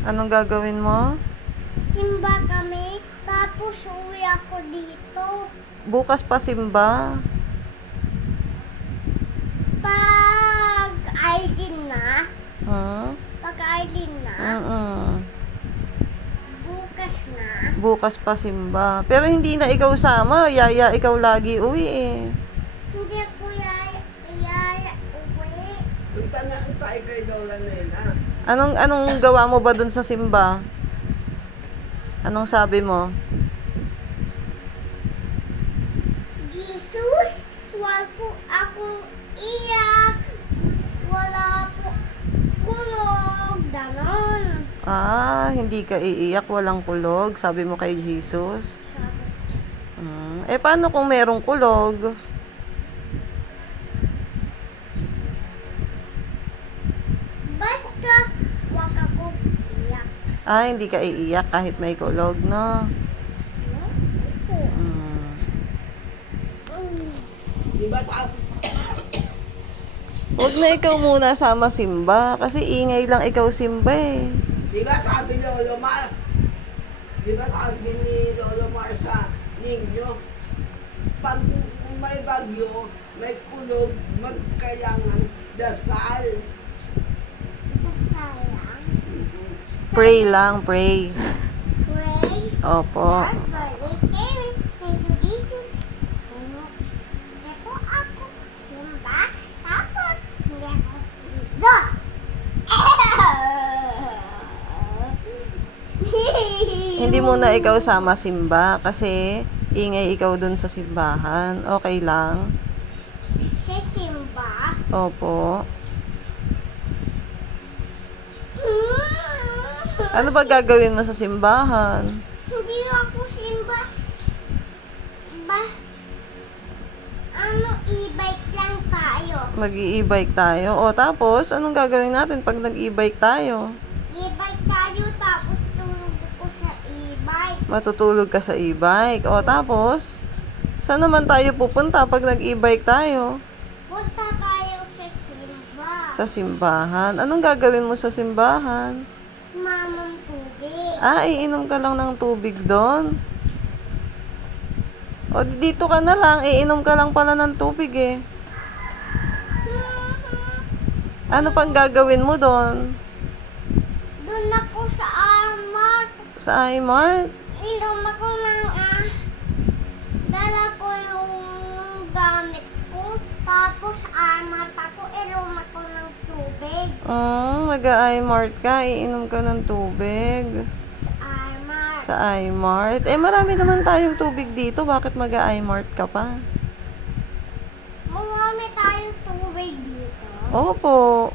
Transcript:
Anong gagawin mo? Simba kami, tapos uwi ako dito. Bukas pa simba. Pag Aileen na, Huh? pag Aileen na, bukas na. Bukas pa simba. Pero hindi na ikaw sama. Yaya, ikaw lagi uwi eh. Hindi ako yaya uwi. Punta na tayo kay Lola Nena. Anong gawa mo ba dun sa simba? Anong sabi mo? Jesus, wala po akong iyak. Wala po kulog. Ganon. Hindi ka iiyak, walang kulog. Sabi mo kay Jesus. Sabi. Paano kung merong kulog? Basta, wag ako iyak. Hindi ka iiyak kahit may kulog, no? No? Ito. Di ba sabi, Huwag na ikaw muna sama simba. Kasi ingay lang ikaw simba eh. di ba sabi ni Lolo Mar? Di ba sabi ni Lolo Mar sa ninyo? Pag may bagyo, may kulog, magkailangan dasal. Sayang. Pray lang, pray. Pray. Opo. Thank you, Jesus. Hindi po ako simba. Tapos, hindi ako do. Hindi muna ikaw sama simba kasi ingay ikaw dun sa simbahan. Okay lang? Si Simba. Opo. Ano ba gagawin mo sa simbahan? Hindi ako Simba. Ba? E-bike lang tayo. Mag-i-e-bike tayo. O tapos, anong gagawin natin pag nag-e-bike tayo? E-bike tayo tapos tulog ako sa e-bike. Matutulog ka sa e-bike. O tapos, saan naman tayo pupunta pag nag-e-bike tayo? Punta tayo sa Simba. Sa simbahan. Anong gagawin mo sa simbahan? Mamang tubig. Iinom ka lang ng tubig doon. O dito ka na lang, iinom ka lang pala ng tubig eh. Ano pang gagawin mo doon? Doon ako sa Armart. Sa iMart? Inom ako ng dala ko yung gamit ko. Tapos Armart ako, inom ako ng tubig. Mag-iMart ka, iinom ka ng tubig. Sa Armart. Sa iMart? Marami naman tayong tubig dito. Bakit mag-iMart ka pa? Marami tayong tubig dito. Opo.